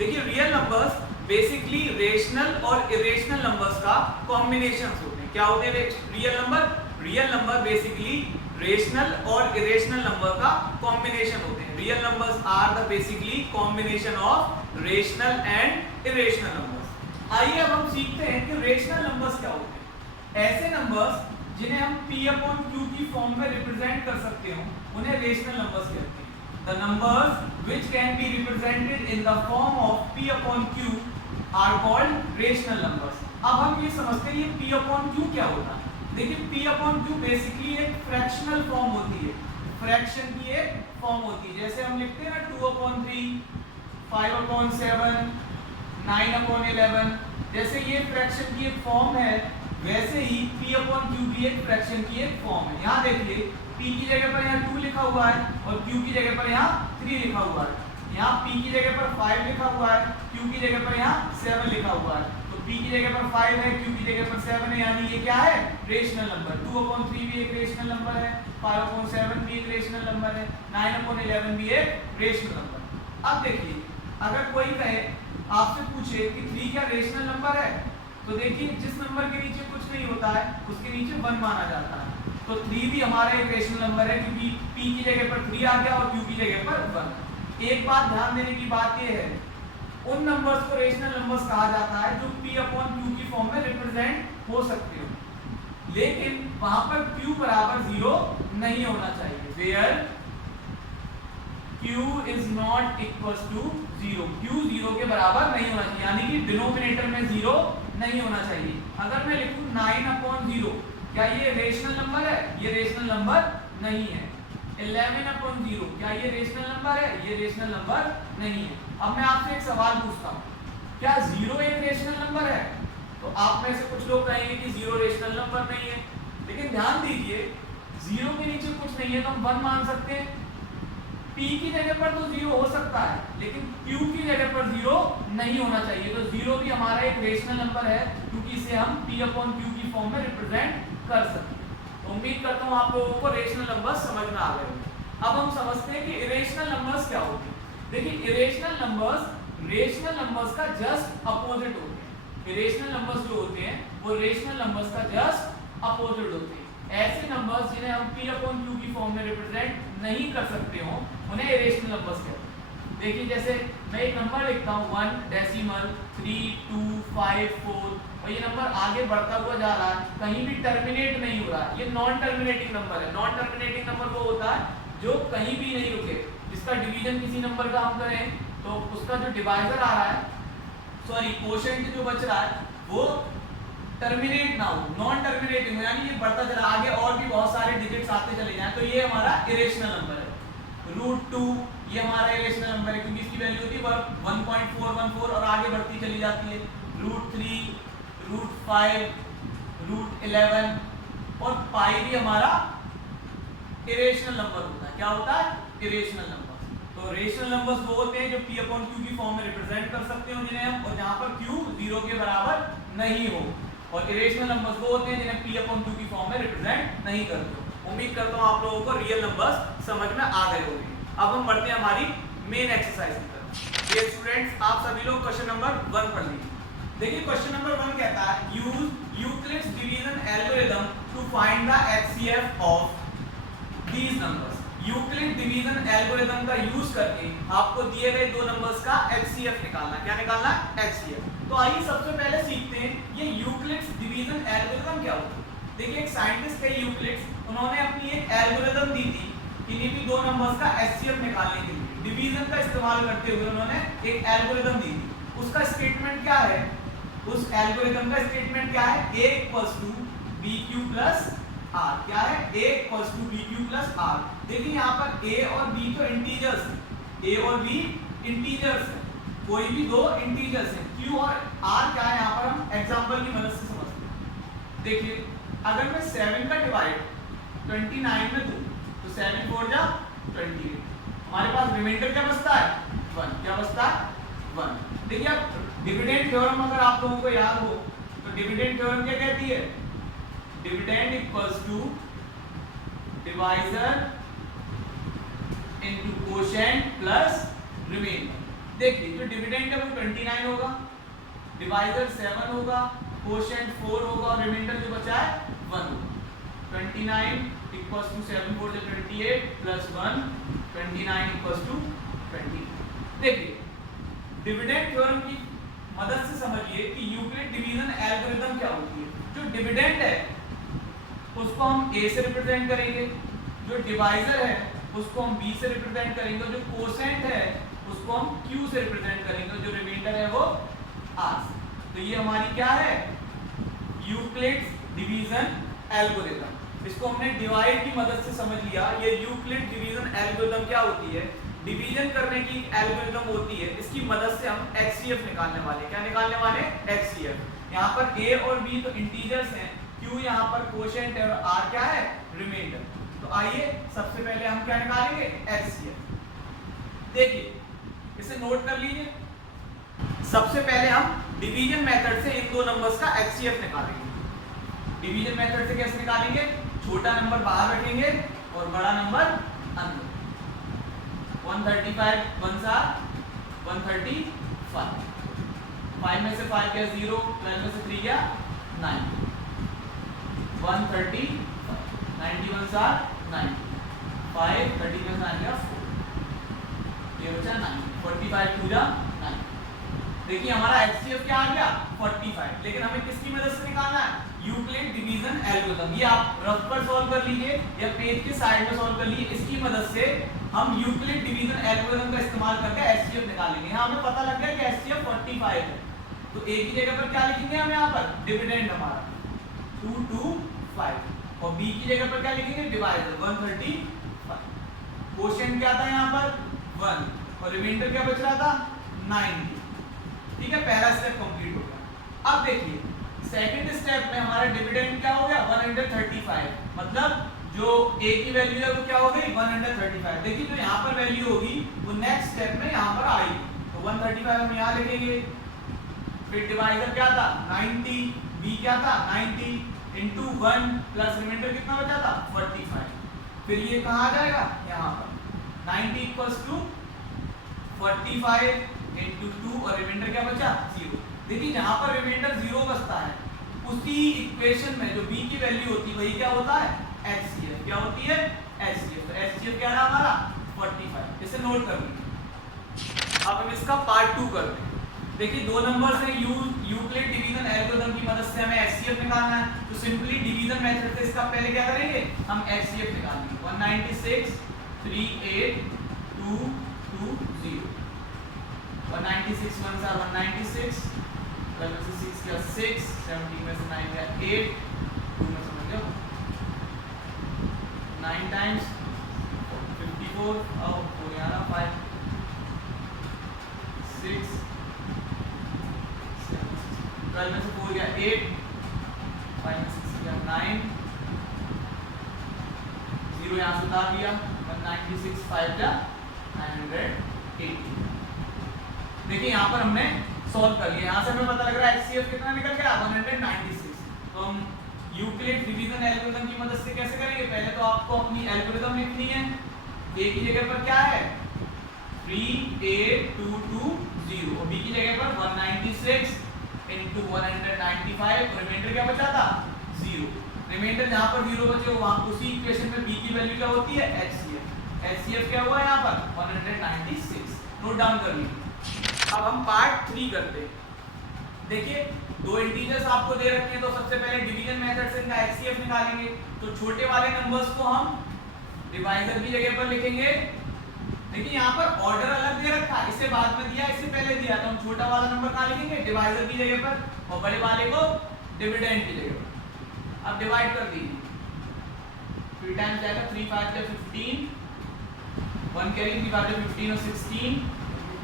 देखिए real numbers basically rational और irrational numbers का कॉम्बिनेशन होते हैं। क्या होते हैं real number? Real number basically rational और इरेशनल नंबर का कॉम्बिनेशन होते हैं। Real numbers are the basically combination of rational and irrational numbers. आइए अब हम सीखते हैं कि रेशनल नंबर्स क्या होते हैं। ऐसे नंबर्स जिन्हें हम p अपॉन q की फॉर्म में रिप्रेजेंट कर सकते हो उन्हें रेशनल नंबर्स कहते हैं। The numbers which can be represented in the form of p upon q are called rational numbers। अब हम ये समझते हैं ये p upon q क्या होता है। देखिए p upon q बेसिकली एक फ्रैक्शनल फॉर्म होती है, फ्रैक्शन की एक फॉर्म होती है। जैसे हम लिखते हैं ना 2 upon 3, 5 upon 7, 9 upon 11, जैसे ये फ्रैक्शन की एक फॉर्म है वैसे ही p upon q भी एक फ्रैक्शन की एक फॉर्म है। यहाँ देखिए p की जगह पर यहाँ 2 लिखा हुआ है और q की जगह पर यहाँ 3 लिखा हुआ है। यहाँ p की जगह पर 5 लिखा हुआ है, q की जगह पर यहाँ 7 लिखा हुआ है। तो p की जगह पर 5 है, q की जगह पर 7 है, यानी ये क्या है? Rational number. 2 upon 3 भी एक रेशनल नंबर है, 5 upon 7 भी एक रेशनल नंबर है, 9 upon 11 भी एक रेशनल नंबर। अब देखिए अगर कोई कहे आपसे पूछे कि 3 क्या रेशनल नंबर है, तो देखिए जिस नंबर के नीचे कुछ नहीं होता है उसके नीचे 1 माना जाता है। तो 3 भी हमारा एक रेशनल नंबर है क्योंकि p की जगह पर 3 आ गया और q की जगह पर 1। एक बात ध्यान देने की बात यह है उन नंबर्स को रेशनल नंबर्स कहा जाता है जो p अपॉन q की फॉर्म में रिप्रेजेंट हो सकते हो, लेकिन वहां पर q बराबर 0 नहीं होना चाहिए। Where q is not equal to 0, q 0 के बराबर नहीं होना चाहिए, यानी कि डिनोमिनेटर में 0 नहीं होना चाहिए। अगर मैं लिखूं 9 अपॉन 0, क्या ये रेशनल नंबर है? ये रेशनल नंबर नहीं है। 11 अपॉन 0, क्या ये रेशनल नंबर है? ये रेशनल नंबर नहीं है। अब मैं आपसे एक सवाल पूछता हूँ, क्या 0 एक रेशनल नंबर है? तो आप में से कुछ लोग कहेंगे कि 0 रेशनल नंबर नहीं है, लेकिन ध्यान दीजिए 0 के नीचे कुछ नहीं है तो हम 1 मान सकते हैं। p की जगह पर तो 0 हो सकता है, लेकिन q की जगह पर 0 नहीं होना चाहिए। तो 0 भी हमारा एक रेशनल नंबर है क्योंकि इसे हम p अपॉन q की फॉर्म में रिप्रेजेंट कर सकते हैं। तो उम्मीद करता हूँ आप लोगों को रेशनल नंबर्स समझ में आ गए होंगे। अब हम समझते हैं कि इरेशनल नंबर्स क्या होते हैं। देखिए इरेशनल नंबर्स रेशनल नंबर्स का जस्ट अपोजिट होते हैं। इरेशनल नंबर्स जो होते हैं वो रेशनल नंबर्स का जस्ट अपोजिट होते हैं। ऐसे नंबर्स जिन्हें हम p अपॉन q की फॉर्म में रिप्रेजेंट नहीं कर सकते हो उन्हें इरेशनल नंबर्स कहते हैं। देखिए जैसे मैं एक नंबर लिखता हूँ 1 डेसिमल 3 2 5 4 और ये नंबर आगे बढ़ता हुआ जा रहा है, कहीं भी टर्मिनेट नहीं हो रहा है, ये नॉन टर्मिनेटिंग नंबर है। नॉन टर्मिनेटिंग नंबर वो होता है जो कहीं भी नहीं रुके, जिसका डिवीजन किसी नंबर का हम करें तो उसका जो डिवाइजर आ रहा है, सॉरी कोशेंट जो बच रहा है वो टर्मिनेट ना हो, नॉन टर्मिनेटिंग हो, यानी ये बढ़ता चला आगे और भी बहुत सारे डिजिट्स आते चले जाएं, तो ये हमारा इरेशनल नंबर है। √2 ये हमारा इरेशनल नंबर है क्योंकि इसकी वैल्यू होती है 1.414 और आगे बढ़ती चली जाती है। √3 √5 √11 और पाई भी हमारा इरेशनल नंबर होता है। क्या होता है? Irrational number. तो रेशनल नंबर्स वो होते हैं जो p अपॉन q की फॉर्म में रिप्रेजेंट कर सकते हो जिन्हें हम, और जहां पर q 0 के बराबर नहीं हो, और इरेशनल नंबर्स वो होते हैं जिन्हें p अपॉन q की फॉर्म में रिप्रेजेंट नहीं करते हो। उम्मीद करता हूं आप लोगों को रियल नंबर्स समझ में आ गए होंगे। अब हम बढ़ते हैं हमारी मेन एक्सरसाइज की तरफ। ये स्टूडेंट्स आप सभी लोग क्वेश्चन नंबर 1 पढ़ लीजिए। देखिए क्वेश्चन नंबर 1 कहता है use Euclid's division algorithm to find the HCF of these numbers. Euclid division algorithm का यूज करके आपको दिए गए दो नंबर्स का एचसीएफ निकालना है। क्या निकालना है? एचसीएफ। तो आइए सबसे पहले सीखते हैं ये यूक्लिड्स डिवीजन एल्गोरिथम क्या होता है। देखिए एक साइंटिस्ट है यूक्लिड्स, उन्होंने अपनी एक एल्गोरिथम दी थी किन्हीं भी दो नंबर्स का एचसीएफ निकालने के लिए। डिवीजन का इस्तेमाल करते हुए उन्होंने एक एल्गोरिथम दी थी। उसका स्टेटमेंट क्या है? उस एल्गोरिथम का स्टेटमेंट क्या है? a = bq + r। क्या है? a = bq + r। देखिए यहाँ पर a और b तो इंटीजर्स हैं, a और b इंटीजर्स हैं, कोई भी दो इंटीजर्स हैं। q और r क्या है यहाँ पर हम एग्जांपल की मदद से समझते हैं। देखिए अगर मैं 7 का डिवाइड 29 में दूं तो 7 4 जा 28, हमारे पास रिमाइंडर क्या बचता है? 1। क्या बचता है? 1। देखिए अब डिविडेंड थ्योरम अगर आप लोगों को याद हो तो डिविडेंड थ्योरम क्या कहती है? Dividend equals to divisor into quotient plus remainder. देखिए जो डिविडेंड है वो 29 होगा, डिवाइजर 7 होगा, कोशेंट 4 होगा और रिमाइंडर जो बचा है 1 होगा। 29 इक्वल्स टू 7 4 से 28 प्लस 1 29 इक्वल्स टू 20। देखिए डिविडेंड थ्योरम की मदद से समझिए कि यूक्लिड डिवीजन एल्गोरिथम क्या होती है। जो डिविडेंड है उसको हम a से रिप्रेजेंट करेंगे, जो डिवाइजर है उसको हम b से रिप्रेजेंट करेंगे, जो कोसेंट है उसको हम q से रिप्रेजेंट करेंगे, जो रिमाइंडर है वो r से। तो ये हमारी क्या है, यूक्लिड डिवीजन एल्गोरिथम। इसको हमने डिवाइड की मदद से समझ लिया। ये यूक्लिड डिवीजन एल्गोरिथम क्या होती है, डिवीजन करने की एल्गोरिथम होती है। इसकी मदद से हम HCF निकालने वाले, क्या निकालने वाले, HCF। यहाँ पर a और b तो इंटीजर्स हैं, q यहाँ पर कोशेंट है और r क्या है, रिमाइंडर। तो आइए सबसे पहले हम क्या निकालेंगे, HCF। देखिए इसे नोट कर लीजिए। सबसे पहले हम डिवीजन मेथड से इन दो नंबर्स का HCF निकालेंगे। डिवीजन मेथड से कैसे निकालेंगे, छोटा नंबर बाहर रखेंगे और बड़ा नंबर अंदर। 135 1 सा 135, 5 में से 5 गया 0, 12 में से 3 गया 9, 135, 91 सा 9, 5 30 में से 9 गया 4, ये बचा 9, 45 2 जा 9। देखिए हमारा HCF क्या आ गया 45, लेकिन हमें किसकी मदद से निकालना है, यूक्लिड डिवीजन एल्गोरिथम। ये आप रफ पर सॉल्व कर लीजिए या पेज के साइड में सॉल्व कर लीजिए। इसकी मदद से हम यूक्लिड डिवीजन एल्गोरिथम का इस्तेमाल करके HCF निकालेंगे। यहाँ हमें पता लग गया कि HCF 45 है, तो a की जगह पर क्या लिखेंगे हम, यहाँ पर डिविडेंड हमारा 225 और b की जगह पर क्या लिखेंगे, डिवाइजर 135। क्वोशिएंट क्या था यहाँ पर 1 और रिमाइंडर क्या बच रहा था 90। ठीक है, पहला स्टेप कंप्लीट हो गया। अब देखिए सेकंड स्टेप में हमारा डिविडेंड क्या हो गया 135, मतलब जो a की वैल्यू है वो क्या हो गई 135। देखिए जो यहाँ पर वैल्यू होगी वो नेक्स्ट स्टेप में यहाँ पर आएगी, तो 135 हम यहाँ लिखेंगे। फिर डिवाइजर क्या था 90, b क्या था 90 इंटू 1 प्लस रिमाइंडर कितना बचा था 45। फिर ये कहाँ आ जाएगा, यहाँ पर 90 इक्वल्स टू 45 इंटू 2 और रिमाइंडर क्या बचा 0। देखिए जहां पर रिमाइंडर 0 बचता है उसी इक्वेशन में जो b की वैल्यू होती है वही क्या होता है HCF। क्या होती है HCF। तो HCF क्या रहा हमारा 45। इसे नोट कर लीजिए। अब हम इसका पार्ट 2 करते हैं। देखिए दो नंबर से यूक्लिड डिवीजन एल्गोरिथम की मदद से हमें HCF निकालना है, तो सिंपली डिवीजन मेथड से इसका पहले क्या करेंगे, हम HCF निकालेंगे। 196 38 2 2 0, 196 1 सा 196, 12 में से 6 गया 6, 17 में से 9 गया 8, 2 में समझ गया 9 टाइम्स 54 और 4 यहाँ 5 6, 12 में से 4 गया 8, 5 में से 6 गया 9, 0 यहाँ से उतार दिया 196 5 गया 980। देखिए यहाँ पर हमने सॉल्व कर लिया। यहाँ से हमें पता लग रहा है HCF कितना निकल गया 196। तो हम यूक्लिड डिवीजन एल्गोरिथम की मदद से कैसे करेंगे, पहले तो आपको अपनी एल्गोरिथम लिखनी है। a की जगह पर क्या है 38220 और b की जगह पर 196 इंटू 195 और रिमाइंडर क्या बचा था 0। रिमाइंडर जहाँ पर 0 बचे वहाँ उसी इक्वेशन में b की वैल्यू क्या होती है HCF। HCF क्या हुआ यहाँ पर 196। नोट डाउन कर लीजिए। अब हम पार्ट 3 करते हैं। देखिए दो इंटीजर्स आपको दे रखे हैं, तो सबसे पहले डिवीजन मेथड से इनका HCF निकालेंगे। तो छोटे वाले नंबर्स को हम डिवाइजर की जगह पर लिखेंगे। देखिए यहाँ पर ऑर्डर अलग दे रखा है, इसे बाद में दिया इसे पहले दिया, तो हम छोटा वाला नंबर कहाँ लिखेंगे डिवाइजर की जगह पर और बड़े वाले को डिविडेंड की जगह पर। अब डिवाइड कर दीजिए, 3 टाइम्स जाएगा 3 5 या 15, 1 कैरी 3 5 15 और 16,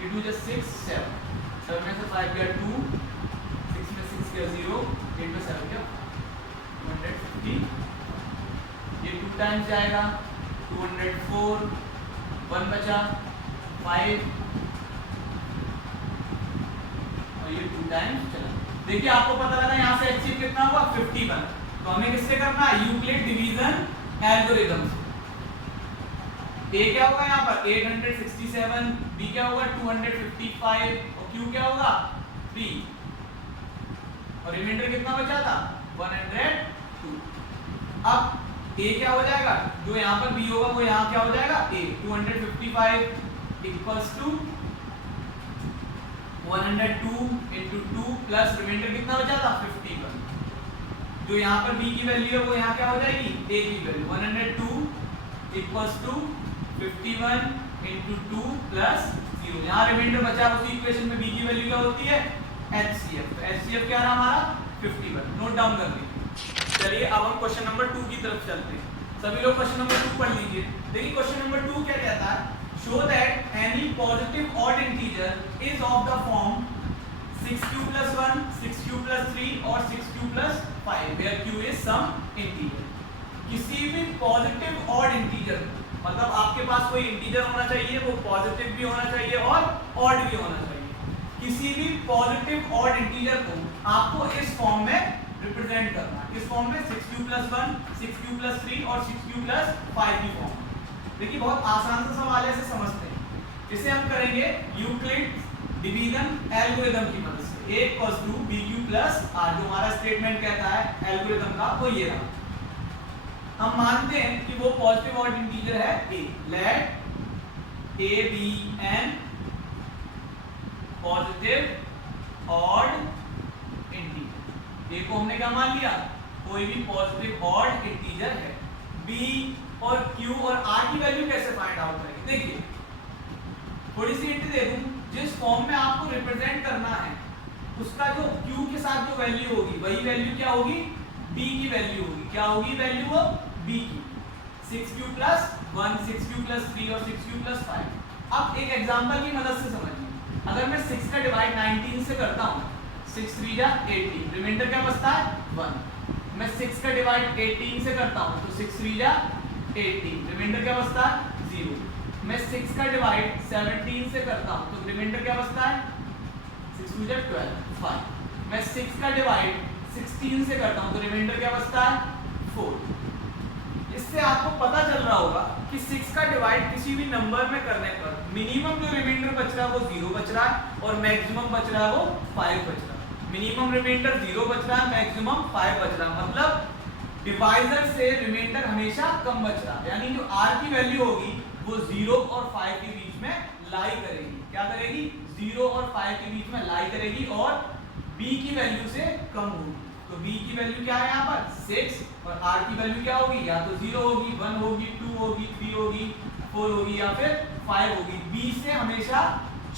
2 just 6 7, 7 में से 5 गया 2, 6 में 6 गया 0, 8 में 7 गया 250। ये 2 टाइम्स जाएगा 204, 1 बचा 5 और ये 2 टाइम्स चला। देखिए आपको पता लगा यहाँ से HCF कितना हुआ 51। तो हमें किससे करना है, यूक्लिड डिवीजन एल्गोरिथम से। a क्या होगा यहाँ पर 867 187, B क्या होगा 255 और Q क्या होगा 3 और रिमाइंडर कितना बचा था 102। अब A क्या हो जाएगा, जो यहाँ पर B होगा वो यहाँ क्या हो जाएगा A 255 equals to 102 into 2 plus remainder कितना बचा था 51। जो यहाँ पर B की वैल्यू है वो यहाँ क्या हो जाएगी A की value 102 equals to 51 into 2 plus 0। यहाँ रिमाइंडर बचा उसी इक्वेशन में B की वैल्यू क्या होती है HCF। तो HCF क्या रहा हमारा 51। नोट डाउन कर लीजिए। चलिए अब हम क्वेश्चन नंबर 2 की तरफ चलते हैं। सभी लोग क्वेश्चन नंबर 2 पढ़ लीजिए। देखिए क्वेश्चन नंबर 2 क्या कहता है, show that any positive odd integer is of the form 6q plus 1, 6q plus 3 और 6q plus 5 where q is some integer। किसी भी पॉजिटिव ऑड इंटीजर, मतलब आपके पास कोई इंटीजर होना चाहिए, वो पॉजिटिव भी होना चाहिए और ऑड भी होना चाहिए। किसी भी पॉजिटिव ऑड इंटीजर को आपको इस फॉर्म में रिप्रेजेंट करना है। किस फॉर्म में 6q plus 1, 6q plus 3 और 6q plus 5 की फॉर्म। देखिए बहुत आसान सा सवाल है, इसे समझते हैं। इसे हम करेंगे यूक्लिड डिवीजन एल्गोरिथम की मदद से। a equals to bq plus r, जो हमारा स्टेटमेंट कहता है एल्गोरिथम का वो ये रहा। हम मानते हैं कि वो पॉजिटिव ऑड इंटीजर है a। Let a be an positive odd integer. a को हमने क्या मान लिया, कोई भी पॉजिटिव ऑड इंटीजर है। b और q और r की वैल्यू कैसे फाइंड आउट करेंगे, देखिए थोड़ी सी हिंट दे दूं। जिस फॉर्म में आपको रिप्रेजेंट करना है उसका जो q के साथ जो वैल्यू होगी वही वैल्यू क्या होगी b की वैल्यू होगी। क्या होगी वैल्यू वो b की 6q plus 1, 6q plus 3 और 6q plus 5। अब एक एग्जांपल की मदद से समझिए। अगर मैं 6 का डिवाइड 19 से करता हूँ, 6 3 जा 18, रिमाइंडर क्या बचता है 1। मैं 6 का डिवाइड 18 से करता हूँ तो 6 3 जा 18, रिमाइंडर क्या बचता है 0। मैं 6 का डिवाइड 17 से करता हूँ तो रिमाइंडर क्या बचता है 6 2 जा 12 5। मैं 6 का डिवाइड 16 से करता हूँ तो रिमाइंडर क्या बचता है 4। इससे आपको पता चल रहा होगा कि 6 का डिवाइड किसी भी नंबर में करने पर मिनिमम जो रिमाइंडर बच रहा है वो 0 बच रहा है और मैक्सिमम बच रहा है वो 5 बच रहा है। मिनिमम रिमाइंडर 0 बच रहा है, मैक्सिमम 5 बच रहा है, मतलब डिवाइजर से रिमाइंडर हमेशा कम बच रहा है। यानी जो r की वैल्यू होगी वो 0 और 5 के बीच में लाई करेगी। क्या करेगी 0 और 5 के बीच में लाई करेगी और b की वैल्यू से कम होगी। तो b की वैल्यू क्या है यहाँ पर 6 और r की वैल्यू क्या होगी, या तो 0 होगी, 1 होगी, 2 होगी, 3 होगी, 4 होगी या फिर 5 होगी। b से हमेशा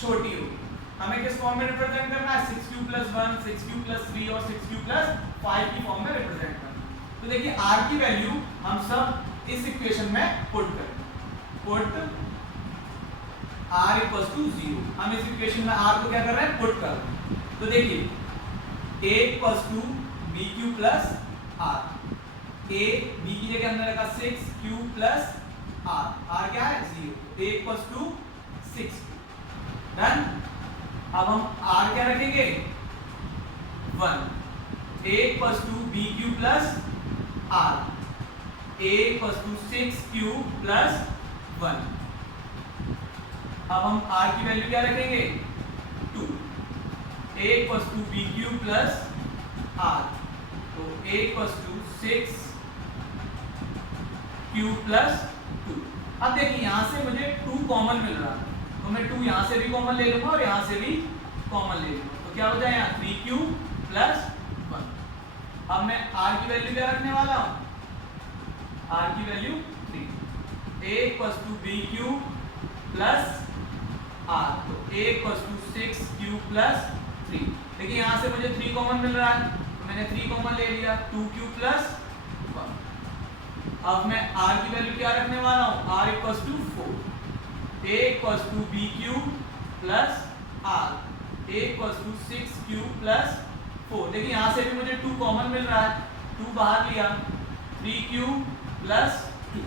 छोटी होगी। हमें किस फॉर्म में रिप्रेजेंट करना है 6q plus 1, 6q plus 3 और 6q plus 5 की फॉर्म में रिप्रेजेंट करना है। तो देखिए r की वैल्यू हम सब इस इक्वेशन में पुट करेंगे। Put r equals to 0। हम इस इक्वेशन में r को क्या कर रहे हैं पुट कर रहे हैं। तो देखिए a equals to bq plus r। a b की जगह हमने रखा 6q plus r। r क्या है 0। a equals to 6। डन। अब हम r क्या रखेंगे 1। a equals to bq plus r। a equals to 6q plus 1। अब हम r की वैल्यू क्या रखेंगे 2। a equals to bq plus r। तो a equals to 6q plus 2। अब देखिए यहाँ से मुझे 2 कॉमन मिल रहा है तो मैं 2 यहाँ से भी कॉमन ले लूंगा और यहाँ से भी कॉमन ले लूंगा। तो क्या हो जाए यहाँ 3q plus 1। अब मैं r की वैल्यू क्या रखने वाला हूँ, r की value 3। a equals to bq plus r। तो a equals to 6q plus 3। देखिए यहाँ से मुझे 3 कॉमन मिल रहा है तो मैंने 3 कॉमन ले लिया 2q plus 1। अब मैं r की वैल्यू क्या रखने वाला हूँ, r equals to 4। a equals to bq plus r। a equals to 6q plus 4। देखिए यहाँ से भी मुझे 2 कॉमन मिल रहा है, 2 बाहर लिया 3q plus 2।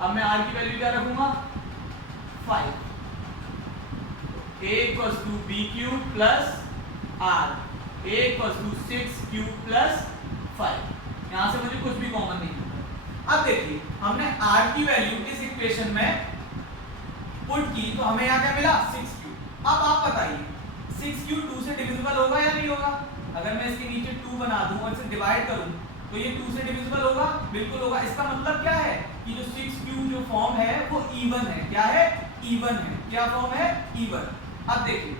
अब मैं r की वैल्यू क्या रखूंगा 5। a equals to bq plus r। a equals to 6q plus 5। यहाँ से मुझे कुछ भी कॉमन नहीं मिलता। अब देखिए हमने r की वैल्यू इस इक्वेशन में पुट की तो हमें यहाँ क्या मिला 6q। अब आप बताइए 6q 2 से डिविजिबल होगा या नहीं होगा? अगर मैं इसके नीचे 2 बना दूं और इसे डिवाइड करूं तो ये 2 से डिविजिबल होगा, बिल्कुल होगा। इसका मतलब क्या है कि जो 6q जो फॉर्म है वो इवन है। क्या है? इवन है। क्या फॉर्म है? इवन। अब देखिए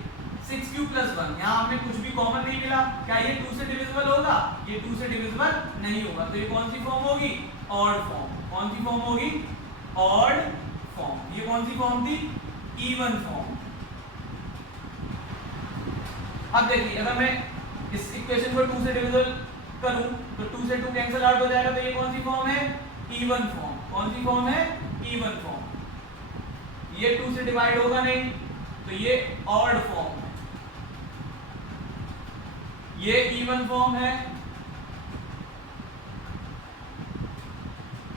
6q + 1, यहाँ हमें कुछ भी कॉमन नहीं मिला। क्या ये 2 से डिविजिबल होगा? ये 2 से डिविजिबल नहीं होगा। तो ये कौन सी फॉर्म होगी? Odd form. कौन सी फॉर्म होगी? Odd form. ये कौन सी फॉर्म थी? Even form. अब देखिए अगर मैं इस इक्वेशन को 2 से डिविजिबल करूं तो 2 से 2 कैंसिल आउट हो जाएगा। तो ये कौन सी फॉर्म है? Even form. कौन सी फॉर्म है? Even form. ये 2 से डिवाइड होगा नहीं तो ये ऑड फॉर्म है। ये इवन फॉर्म है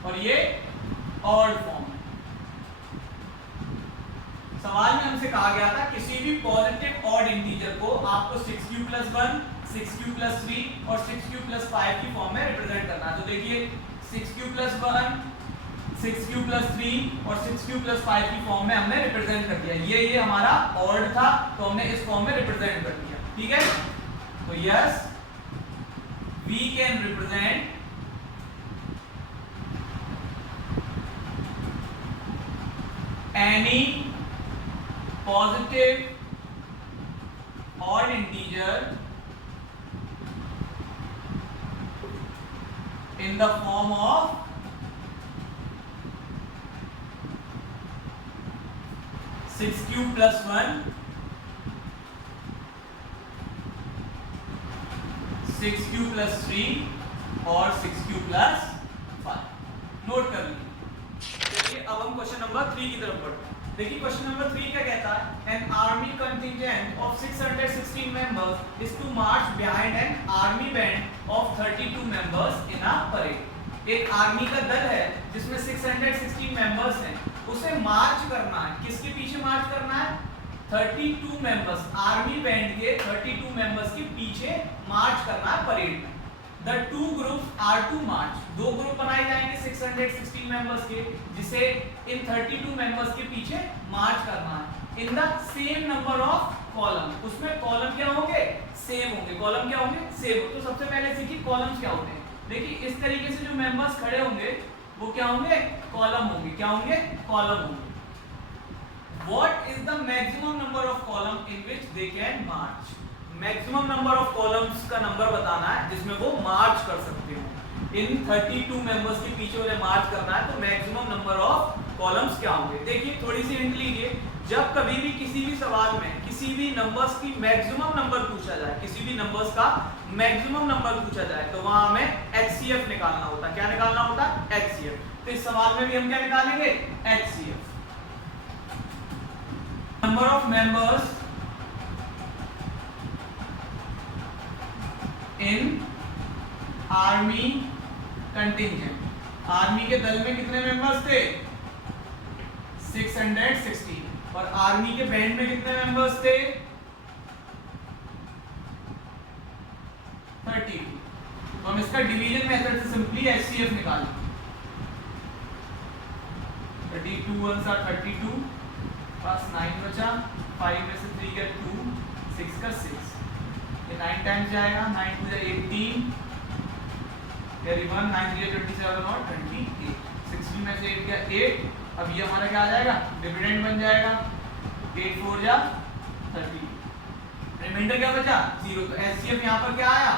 और ये ऑड फॉर्म है। सवाल में हमसे कहा गया था किसी भी पॉजिटिव ऑड इंटीजर को आपको 6q + 1, 6q + 3 और 6q + 5 की फॉर्म में रिप्रेजेंट करना है। तो देखिए 6q + 1, 6q + 3 और 6q + 5 की फॉर्म में हमने रिप्रेजेंट कर दिया। ये हमारा ऑड था तो हमने इस फॉर्म में रिप्रेजेंट कर दिया। ठीक है, तो yes we can represent any positive odd integer in the form of 6q + 1, 6q + 3 और 6q + 5। नोट कर लीजिए। देखिए अब हम क्वेश्चन नंबर 3 की तरफ बढ़ते हैं। देखिए क्वेश्चन नंबर 3 क्या कहता है? An army contingent of 616 members is to march behind an army band of 32 members in a parade. एक आर्मी का दल है जिसमें 616 मेंबर्स हैं, उसे मार्च करना है। किसके पीछे मार्च करना है? 32 मेंबर्स, आर्मी बैंड के 32 मेंबर्स के पीछे मार्च करना है परेड में। The two groups are to march. दो ग्रुप बनाए जाएंगे 616 मेंबर्स के, जिसे इन 32 मेंबर्स के पीछे मार्च करना है। In the same number of column, उसमें कॉलम क्या होंगे? सेम होंगे। कॉलम क्या होंगे? सेम। तो सबसे पहले सीखिए कॉलम्स क्या होते हैं। देखिए इस तरीके से जो मेंबर्स खड़े होंगे वो क्या होंगे? कॉलम होंगे। क्या होंगे? कॉलम होंगे। What is the maximum number of column in which they can march? Maximum number of columns का नंबर बताना है जिसमें वो मार्च कर सकते हो। इन 32 मेंबर्स के पीछे उन्हें मार्च करना है तो मैक्सिमम नंबर ऑफ कॉलम्स क्या होंगे? देखिए थोड़ी सी हिंट लीजिए। जब कभी भी किसी भी सवाल में किसी भी नंबर्स की मैक्सिमम नंबर पूछा जाए, किसी भी नंबर्स का मैक्सिमम नंबर पूछा जाए तो वहां हमें HCF निकालना होता है। क्या निकालना होता है? HCF। तो इस सवाल में भी हम क्या निकालेंगे? HCF। Number of members in army contingent. Army के दल में कितने मेंबर्स थे? 616। और आर्मी के बैंड में कितने मेंबर्स थे? 32। तो हम इसका डिवीजन मेथड से सिंपली HCF निकालेंगे। 32 1s are 32, पास 9 बचा, 5 में से 3 गया 2, 6 का 6, ये 9 टाइम्स जाएगा। 9 2 18, कैरी 1, 9 3 27 और 28। 60 में से 8 गया 8। अब ये हमारा क्या आ जाएगा? डिविडेंड बन जाएगा। 8 4 जा 30, रिमाइंडर क्या बचा? 0। तो HCF यहाँ पर क्या आया?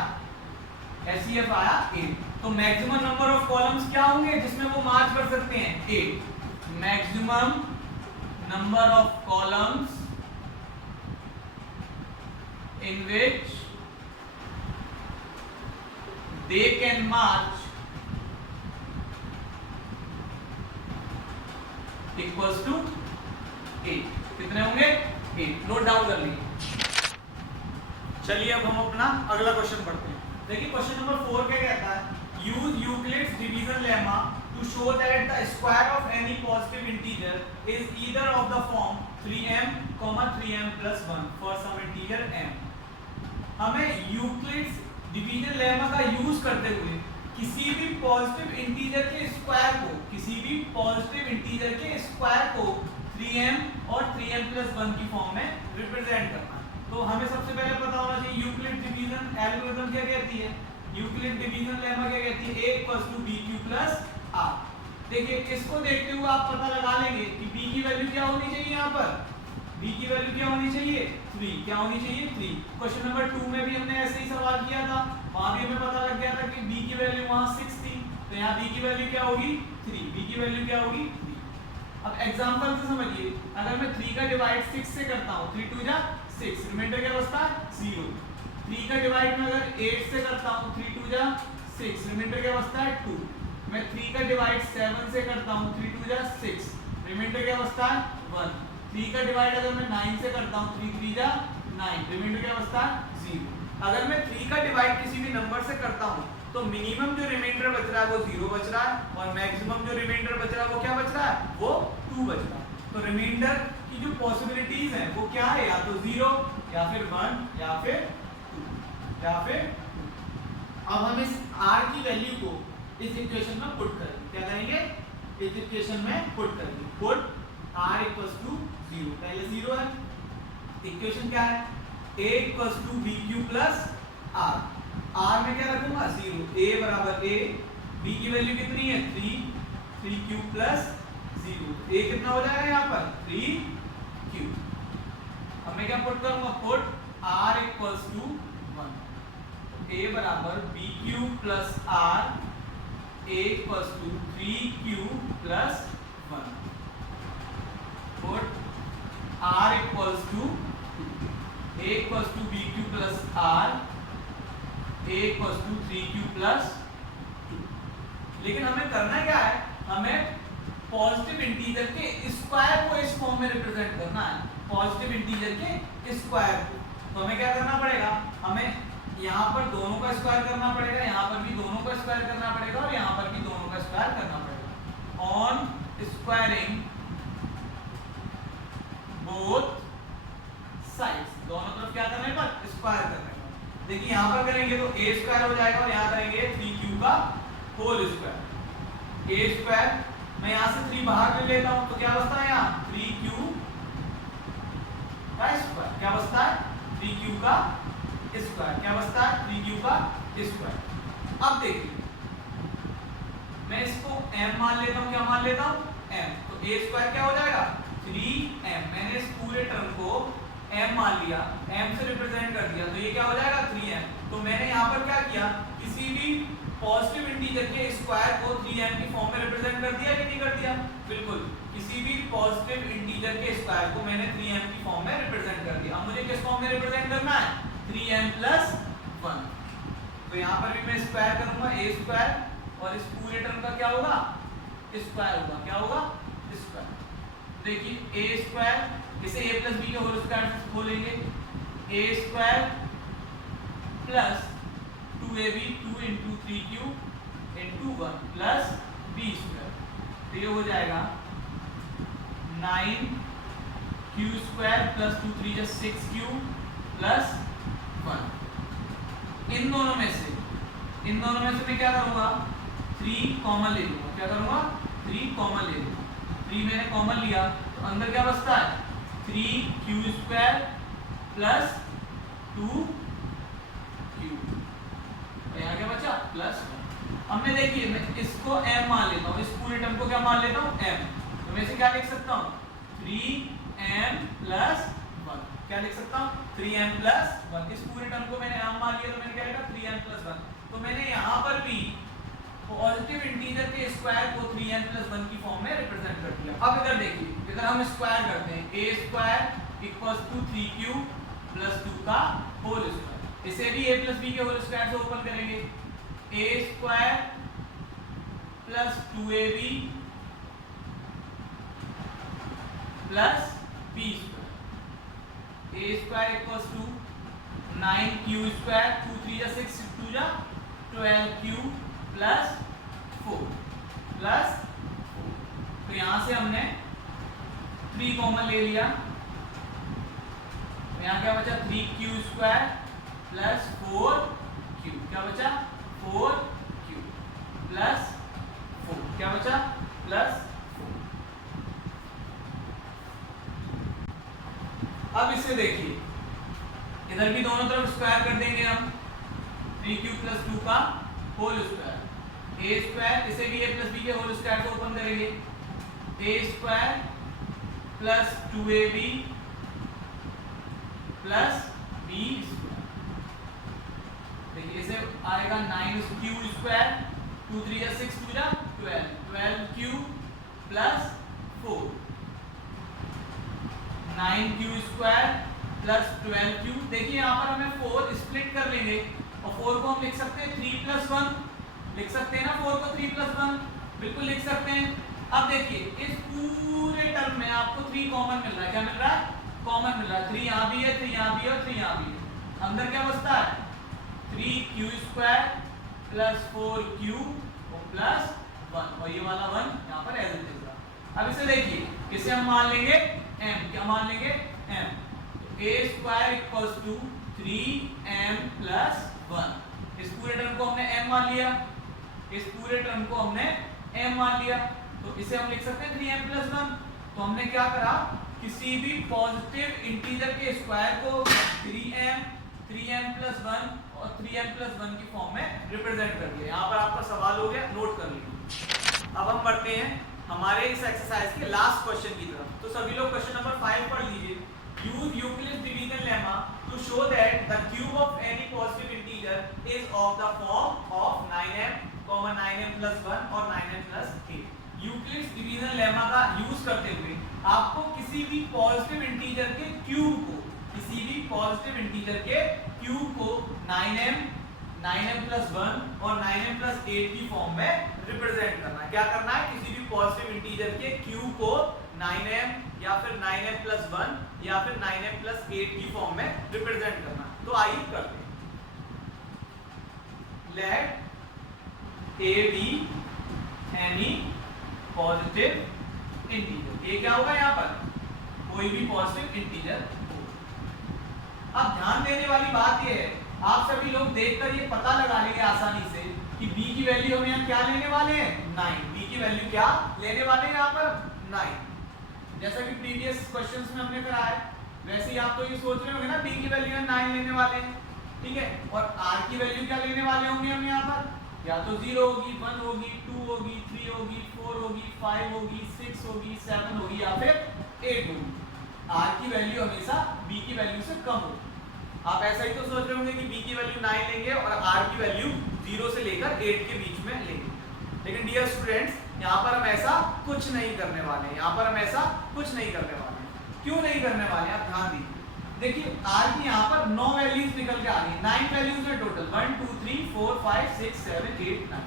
HCF आया 8। तो मैक्सिमम नंबर ऑफ कॉलम्स क्या होंगे जिसमें वो मार्च कर सकते हैं? 8। Maximum number of columns in which they can march equals to 8। कितने होंगे? 8। नोट डाउन कर लीजिए। चलिए अब हम अपना अगला क्वेश्चन पढ़ते हैं। देखिए क्वेश्चन नंबर 4 क्या कहता है? Use Euclid's division lemma to show that the square of any positive integer is either of the form 3m, 3m plus 1 for some integer m। हमें यूक्लिड्स डिवीजन लेमा का use करते हुए किसी भी positive integer के square को, किसी भी पॉजिटिव इंटीजर के स्क्वायर को 3m और 3n+1 की फॉर्म में रिप्रेजेंट करना है। तो हमें सबसे पहले पता होना चाहिए यूक्लिड डिवीजन एल्गोरिथम क्या कहती है। यूक्लिड डिवीजन लेमा क्या कहती है, a = bq + r। देखिए इसको देखते हुए आप पता लगा लेंगे कि b की वैल्यू क्या होनी चाहिए, यहाँ पर b की वैल्यू क्या होनी चाहिए, 3। क्या होनी चाहिए, 3। क्वेश्चन नंबर 2 में भी हमने ऐसे ही सवाल किया था, वहां भी हमें पता लग गया था कि b की वैल्यू वहां 6 थी, तो यहाँ b की वैल्यू क्या होगी, 3। b की वैल्यू क्या होगी, 3। अब एग्जांपल से समझिए, अगर मैं 3 का डिवाइड 6 से करता हूँ, 3 2 जा 6, रिमाइंडर क्या बचता है, 0। 3 का डिवाइड में अगर 8 से करता हूँ, 3 2 जा 6, रिमाइंडर क्या बचता है, 2। मैं 3 का डिवाइड 7 से करता हूँ, 3 2 जा 6, रिमाइंडर क्या बचता है, 1। 3 का डिवाइड अगर मैं 9 से करता हूँ, 3 3 जा 9, रिमाइंडर क्या बचता है, 0। अगर मैं 3 का डिवाइड किसी भी नंबर से करता हूँ तो मिनिमम जो रिमाइंडर बच रहा है वो 0 बच रहा है, और मैक्सिमम जो रिमाइंडर बच रहा है वो क्या बच रहा है, वो 2 बच रहा है। तो रिमाइंडर की जो पॉसिबिलिटीज हैं वो क्या है, या तो 0 या फिर 1 या फिर 2 या फिर 2। अब हम इस r की वैल्यू को इस इक्वेशन में पुट करेंगे, क्या करेंगे, इस इक्वेशन में पुट करेंगे। पुट r = 0, पहले 0 है, इक्वेशन क्या है, a = bq + r। r में क्या रखूंगा, 0। a = a, b की वैल्यू कितनी है, 3, 3q + 0। a कितना हो जाएगा यहाँ पर, 3q। अब मैं क्या पुट करूंगा, put r = 1। a = bq + r, a = 3q + 1। Put r = 2, a = bq + r, a = 3q + 2। लेकिन हमें करना क्या है, हमें पॉजिटिव इंटीजर के स्क्वायर को इस फॉर्म में रिप्रेजेंट करना है, पॉजिटिव इंटीजर के स्क्वायर को। तो हमें क्या करना पड़ेगा, हमें यहाँ पर दोनों का स्क्वायर करना पड़ेगा, यहाँ पर भी दोनों का स्क्वायर करना पड़ेगा, और यहाँ पर भी दोनों का स्क्वायर करना पड़ेगा। ऑन स्क्वायरिंग बोथ साइड्स, दोनों तरफ क्या करने पर, स्क्वायर करने पर। देखिए यहाँ पर करेंगे तो a स्क्वायर हो जाएगा, और यहाँ करेंगे 3q का होल स्क्वायर। a स्क्वायर, मैं यहाँ से 3 बाहर ले लेता हूँ तो क्या बचता है, यहाँ 3q का स्क्वायर। क्या बचता है, 3q का स्क्वायर। क्या बचता है, 3q का स्क्वायर। अब देखिए मैं इसको m मान लेता हूँ, क्या मान लेता हूँ, m। तो a स्क्वायर क्या हो जाएगा, 3m। मैंने इस पूरे टर्म को m मान लिया, m से रिप्रेजेंट कर दिया, तो ये क्या हो जाएगा, 3m। तो मैंने यहाँ पर क्या किया, किसी भी पॉजिटिव इंटीजर के स्क्वायर को 3m की फॉर्म में रिप्रेजेंट कर दिया कि नहीं कर दिया, बिल्कुल। किसी भी पॉजिटिव इंटीजर के स्क्वायर को मैंने 3m की फॉर्म में रिप्रेजेंट कर दिया। अब मुझे किस फॉर्म में रिप्रेजेंट करना है, 3m + 1। तो यहाँ पर भी मैं स्क्वायर करूंगा, a स्क्वायर, और इस पूरे टर्म का क्या होगा, स्क्वायर होगा। क्या होगा, स्क्वायर। देखिए a स्क्वायर, इसे a + b के होल स्क्वायर से खोलेंगे, a square + 2ab 2 × 3q × 1 + b square. तो ये हो जाएगा 9q² + 2 3 = 6q + 1। इन दोनों में से मैं क्या करूंगा, 3 कॉमन ले लूंगा। क्या करूंगा, 3 कॉमन ले लूंगा। 3 मैंने कॉमन लिया तो अंदर क्या बचता है, 3q² + 2q। और यहाँ क्या बचा, +1। अब मैं देखिए, मैं इसको m मान लेता हूँ, इस पूरे टर्म को क्या मान लेता हूँ, m। तो मैं इसे क्या लिख सकता हूँ, 3m + 1। क्या लिख सकता हूँ, 3m + 1। इस पूरे टर्म को मैंने m मान लिया तो मैंने क्या लिखा, 3m + 1। तो मैंने यहाँ पर भी पॉजिटिव इंटीजर के स्क्वायर को 3m + 1 की फॉर्म में रिप्रेजेंट कर दिया। अब इधर देखिए, इधर हम स्क्वायर करते हैं, a स्क्वायर = 3q + 2 का होल स्क्वायर। इसे भी a + b के होल स्क्वायर से ओपन करेंगे, a square + 2ab + b square. a square = 9q² 2 3 = 6 2 = 12q + 4 + 4। तो यहां से हमने 3 कॉमन ले लिया, तो यहाँ क्या बचा, 3q² + 4q। क्या बचा, 4q + 4। क्या बचा, +4। अब इसे देखिए, इधर भी दोनों तरफ स्क्वायर कर देंगे हम, 3 क्यूब + 2 का होल स्क्वायर, a स्क्वायर, इसे भी a + b के होल स्क्वायर से ओपन करेंगे, a square + 2ab + b square. देखिए इसे आएगा 9q स्क्वायर, 2 3 या 6 2 या 12, 12q + 4, 9q स्क्वायर + 12q। देखिए यहाँ पर हमें 4 स्प्लिट कर लेंगे और 4 को हम लिख सकते हैं 3 + 1, लिख सकते हैं ना 4 को 3 + 1, बिल्कुल लिख सकते हैं। अब देखिए इस पूरे टर्म में आपको 3 कॉमन मिल रहा है, क्या मिल रहा है? कॉमन मिल रहा है। 3 यहाँ भी है, 3 यहाँ भी है और 3 यहाँ भी है। अंदर क्या बचता है? 3q स्क्वायर + 4q + 1, और ये वाला 1 यहाँ पर एज इट इज रहा। अब इसे देखिए, इसे हम मान लेंगे m, क्या मान लेंगे? m। तो a स्क्वायर = 3m + 1, इस पूरे टर्म को हमने m मान लिया, इस पूरे टर्म को हमने m मान लिया, तो इसे हम लिख सकते हैं 3m + 1। तो हमने क्या करा, किसी भी पॉजिटिव इंटीजर के स्क्वायर को 3m + 1 और 3m + 1 की फॉर्म में रिप्रेजेंट कर दिया। यहाँ पर आपका सवाल हो गया, नोट कर लीजिए। अब हम बढ़ते हैं हमारे इस एक्सरसाइज के लास्ट क्वेश्चन की तरफ। तो सभी लोग क्वेश्चन नंबर 5 पढ़ लीजिए। Use Euclid's division lemma to show that the cube of any positive integer is of the form of 9m, 9m + 1 और 9m + 8। यूक्लिड्स डिवीजन लेमा का यूज करते हुए आपको किसी भी पॉजिटिव इंटीजर के क्यूब को, किसी भी पॉजिटिव इंटीजर के क्यूब को 9m + 1 और 9m + 8 की फॉर्म में रिप्रेजेंट करना है। क्या करना है? किसी भी पॉजिटिव इंटीजर के क्यूब को 9m या फिर 9m + 1 या फिर 9m + 8 की फॉर्म में रिप्रेजेंट करना है। तो आइए करते हैं। Let a be any positive integer. ये क्या होगा? यहाँ पर कोई भी पॉजिटिव इंटीजर हो। अब ध्यान देने वाली बात ये है, आप सभी लोग देखकर ये पता लगा लेंगे आसानी से कि b की वैल्यू हम यहाँ क्या लेने वाले हैं? 9। b की वैल्यू क्या लेने वाले हैं यहाँ पर? 9। जैसा कि प्रीवियस क्वेश्चंस में हमने करा है, वैसे ही आप तो ये सोच रहे होंगे ना, b की वैल्यू 9 लेने वाले हैं, ठीक है। और r की वैल्यू क्या लेने वाले होंगे हम यहाँ पर? या तो 0 होगी, 1 होगी, 2 होगी, 3 होगी, 4 होगी, 5 होगी, 6 होगी, 7 होगी या फिर 8 होगी। r की वैल्यू हमेशा b की वैल्यू से कम होगी। आप ऐसा ही तो सोच रहे होंगे कि b की वैल्यू 9 लेंगे और r की वैल्यू 0 से लेकर 8 के बीच में लेंगे। लेकिन डियर स्टूडेंट्स, यहाँ पर हम ऐसा कुछ नहीं करने वाले हैं, यहाँ पर हम ऐसा कुछ नहीं करने वाले हैं। क्यों नहीं करने वाले हैं? आप ध्यान दीजिए। देखिए r की यहाँ पर 9 वैल्यूज निकल के आ रही है, 9 वैल्यूज है टोटल, 1 2 3 4 5 6 7 8 9।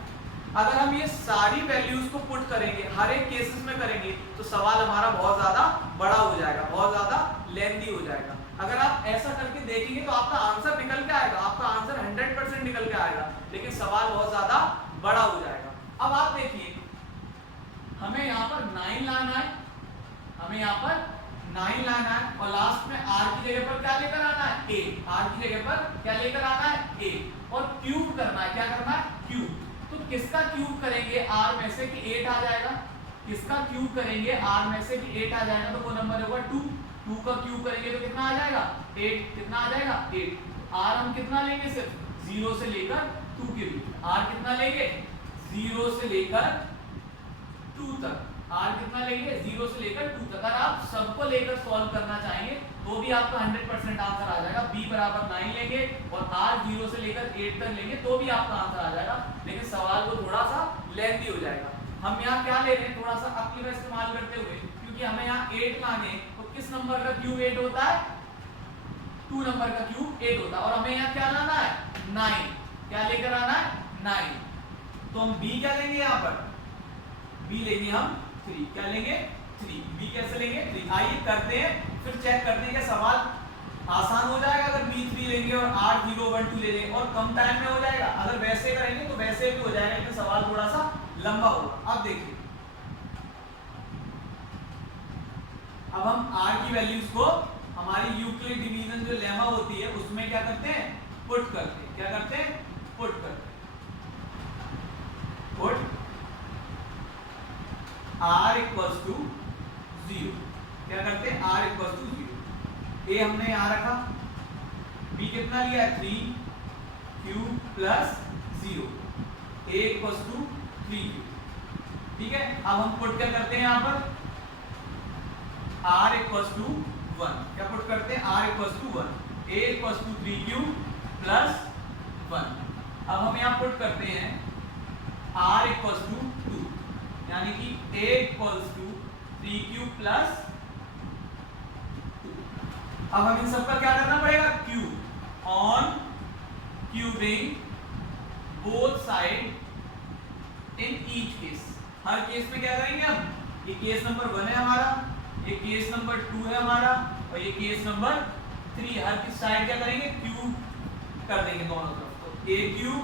अगर हम ये सारी वैल्यूज को पुट करेंगे, हर एक केसेस में करेंगे, तो सवाल हमारा बहुत ज्यादा बड़ा हो जाएगा, बहुत ज्यादा लेंथी हो जाएगा। अगर आप ऐसा करके देखेंगे तो आपका आंसर निकल के आएगा, आपका आंसर 100% निकल के आएगा, लेकिन सवाल बहुत ज्यादा बड़ा हो जाएगा। अब आप देखिए, हमें यहाँ पर 9 लाना है, हमें यहाँ पर 9 लाना है और लास्ट में r की जगह पर क्या लेकर आना है? 8। r की जगह पर क्या लेकर आना है? 8। और क्यूब करना है, क्या करना है? क्यूब। तो किसका क्यूब करेंगे r में से कि 8 आ जाएगा? किसका क्यूब करेंगे r में से कि 8 आ जाएगा? तो वो नंबर होगा 2। 2 का क्यूब करेंगे तो कितना आ जाएगा? 8। कितना आ जाएगा? 8। r हम कितना लेंगे? सिर्फ 0 से लेकर 2 के बीच। r कितना लेंगे? 0 से लेकर 2 तक। r कितना लेंगे? 0 से लेकर 2 तक। अगर आप सबको लेकर सॉल्व करना चाहेंगे तो भी आपका 100% आंसर आ जाएगा। b बराबर 9 लेंगे और r 0 से लेकर 8 तक लेंगे तो भी आपका आंसर आ जाएगा, लेकिन सवाल को थोड़ा सा लेंथी हो जाएगा। हम यहाँ क्या ले रहे हैं? थोड़ा सा अक्ल का इस्तेमाल करते हुए, क्योंकि हमें यहाँ 8 लाने, तो किस नंबर का क्यूब 8 होता है? 2 नंबर का क्यूब 8 होता है। और हमें यहाँ क्या लाना है? 9। क्या लेकर आना है? 9। तो हम b क्या लेंगे? यहाँ पर b लेंगे हम 3। क्या लेंगे? 3। b कैसे लेंगे? 3। आइए करते हैं, फिर चेक करते हैं क्या सवाल आसान हो जाएगा अगर b 3 लेंगे और r 0 1 2 ले लेंगे, और कम टाइम में हो जाएगा। अगर वैसे करेंगे तो वैसे भी हो जाएगा, लेकिन सवाल थोड़ा सा लंबा होगा। अब देखिए, अब हम r की वैल्यूज को हमारी यूक्लिड डिवीजन जो लेमा होती है उसमें क्या करते हैं? पुट करते हैं। क्या करते हैं? पुट करते हैं। Put r = 0। क्या करते हैं? r = 0। ए हमने यहाँ रखा, बी कितना लिया है 3q plus 0, a equals to 3q। ठीक है, अब हम पुट क्या करते हैं यहाँ पर r इक्वल्स टू 1, क्या पुट करते हैं r equals to 1, a equals to 3q plus 1। अब हम यहाँ पुट करते हैं r इक्वल्स टू 2, यानी कि a equals to 3q plus 2। अब हम इन सबका क्या करना पड़ेगा, cube on cubing both side in each case. Her case में क्या करेंगे हम, ये केस नंबर 1 है हमारा, ये केस नंबर 2 है हमारा, और ये केस नंबर 3। हर की साइड क्या करेंगे, क्यूब कर देंगे दोनों तरफ। तो a cube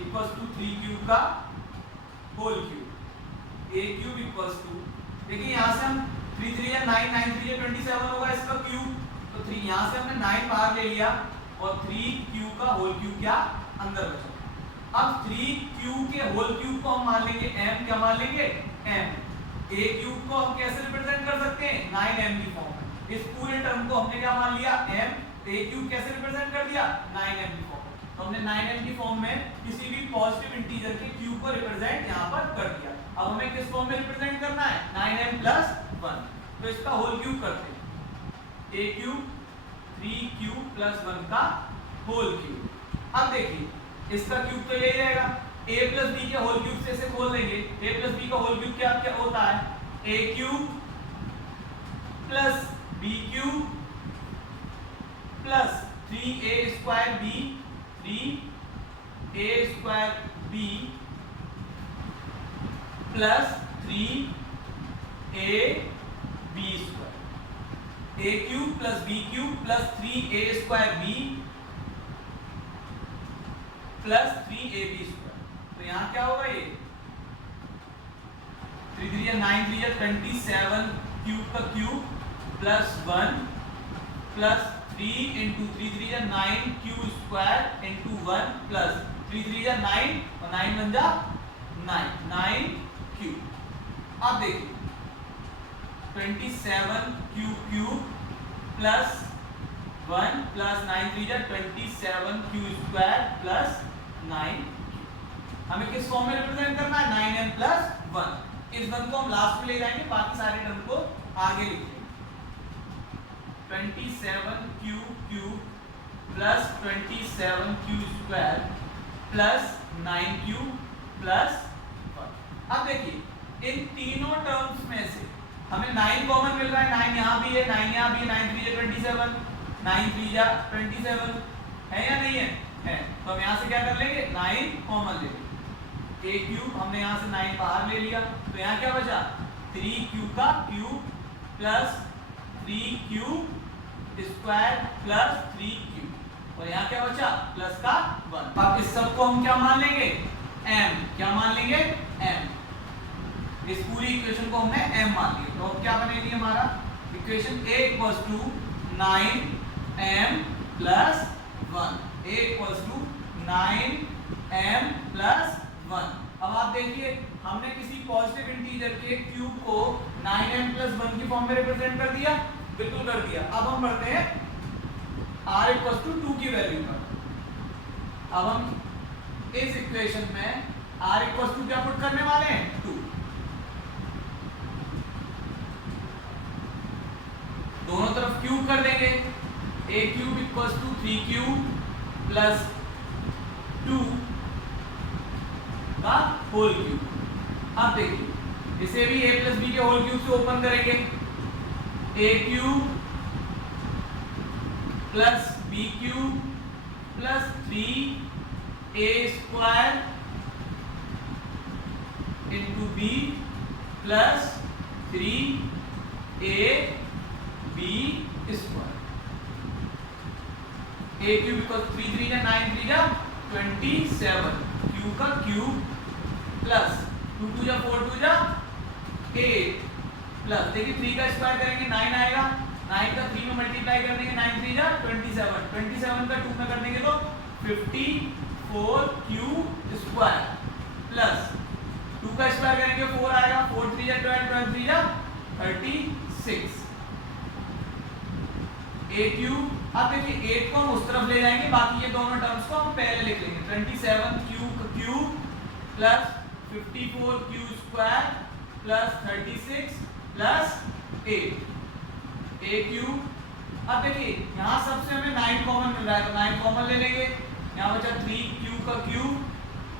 equals to 3q का whole cube, a cube equals to, देखिए यहाँ से हम 3 3 या 9, 9 3 या 27 होगा इसका क्यूब, तो 3 यहाँ से हमने 9 बाहर ले लिया और 3q का होल क्यूब क्या अंदर बचा। अब 3q के होल क्यूब को हम मान लेंगे m, क्या मान लेंगे m। a क्यूब को हम कैसे रिप्रेजेंट कर सकते हैं, 9m की फॉर्म में। इस पूरे टर्म को हमने क्या मान लिया m, a क्यूब कैसे रिप्रेजेंट कर दिया 9m की फॉर्म में। तो हमने 9m की फॉर्म में किसी भी पॉजिटिव इंटीजर के क्यूब को रिप्रेजेंट यहाँ पर कर दिया। अब हमें किस फॉर्म में रिप्रेजेंट करना है, 9m प्लस 1। तो इसका होल क्यूब करते हैं, a क्यूब 3q प्लस 1 का होल क्यूब। अब देखिए इसका क्यूब तो यही रहेगा, a प्लस b के होल क्यूब से इसे खोल देंगे। a प्लस b का होल क्यूब क्या क्या होता है, a cube plus b cube plus 3a square b, 3a square b plus 3a b square, a cube plus b cube plus 3a square b plus 3ab square. तो यहाँ क्या होगा, ये 3 3 या 9 3 या 27 क्यूब का क्यूब प्लस 1 प्लस 3 इंटू 3 3 या 9 Q square into 1 plus 3 3 या 9 और 9 बन जा 9 क्यू। अब देखिए 27 क्यूब प्लस 1 प्लस 9 3 या 27 क्यू स्क्वायर प्लस 9। हमें किस फॉर्म में रिप्रेजेंट करना है, 9m प्लस 1। इस 1 को हम लास्ट में ले जाएंगे, बाकी सारे टर्म को आगे लिखेंगे। 27 cube plus 27 Q square plus 9q plus 1। अब देखिए इन तीनों टर्म्स में से हमें 9 कॉमन मिल रहा है, 9 यहाँ भी है, 9 यहाँ भी है, 9 3 या 27, 9 3 या 27 है या नहीं है, तो हम यहाँ से क्या कर लेंगे, 9 कॉमन ले लेंगे। a क्यूब हमने यहाँ से 9 बाहर ले लिया, तो यहाँ क्या बचा 3q का cube plus 3q square plus 3q, और यहाँ क्या बचा प्लस का 1। अब इस सब को हम क्या मान लेंगे, m, क्या मान लेंगे m। इस पूरी इक्वेशन को हमने m मान लिया, तो अब क्या बनेगी हमारा equation a equals to 9m plus 1, a equals to 9m plus 1। अब आप देखिए हमने किसी पॉजिटिव इंटीजर के क्यूब को 9m प्लस 1 की फॉर्म में रिप्रेजेंट कर दिया, बिल्कुल कर दिया। अब हम बढ़ते हैं r इक्वल्स टू 2 की वैल्यू पर। अब हम इस इक्वेशन में r इक्वल्स टू क्या पुट करने वाले हैं, 2। दोनों तरफ क्यूब कर देंगे, a cube equals to 3q plus 2 का होल क्यूब। अब देखिए इसे भी a प्लस बी के होल क्यूब से ओपन करेंगे, a cube plus b cube plus 3a square into b plus 3a b square. a cube equal 3 3 या 9 3 या 27 q का क्यूब प्लस 2 2 या 4 2 या 8 प्लस देखिए 3 का स्क्वायर करेंगे 9 आएगा, 9 का 3 में मल्टीप्लाई कर देंगे 9 3 या 27, 27 का 2 में कर देंगे तो 54q स्क्वायर प्लस 2 का स्क्वायर करेंगे 4 आएगा, 4 3 या 12, 12 3 या 36। a cube. अब देखिए 8 को हम उस तरफ ले जाएंगे, बाकी ये दोनों टर्म्स को हम पहले लिख लेंगे। 27 cube plus 54 Q square plus 36 plus 8 a cube. अब देखिए यहाँ सबसे हमें 9 कॉमन मिल रहा है, तो 9 कॉमन ले लेंगे। यहाँ बचा 3 क्यू का cube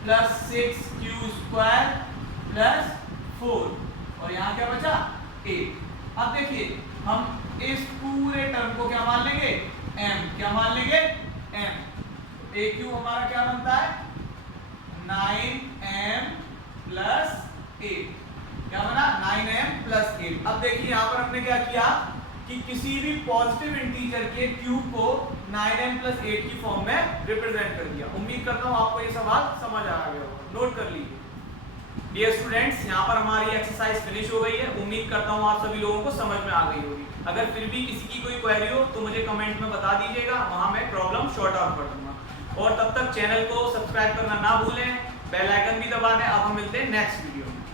plus 6 Q square plus 4 और यहाँ क्या बचा 8। अब देखिए हम इस पूरे टर्म को क्या मान लेंगे m, क्या मान लेंगे m। a क्यूब हमारा क्या बनता है 9m प्लस 8, क्या बना 9m प्लस 8। अब देखिए यहाँ पर हमने क्या किया कि किसी भी पॉजिटिव इंटीजर के क्यूब को 9m प्लस 8 की फॉर्म में रिप्रेजेंट कर दिया। उम्मीद करता हूँ आपको ये सवाल समझ आ गया होगा, नोट कर लीजिए। डियर स्टूडेंट्स, यहाँ पर हमारी एक्सरसाइज फिनिश हो गई है। उम्मीद करता हूँ आप सभी लोगों को समझ में आ गई होगी। अगर फिर भी किसी की कोई क्वेरी हो तो मुझे कमेंट में बता दीजिएगा, वहाँ मैं प्रॉब्लम सॉर्ट आउट कर दूंगा। और तब तक चैनल को सब्सक्राइब करना ना भूलें, बेल आइकन भी दबा दें। अब हम मिलते हैं नेक्स्ट वीडियो में।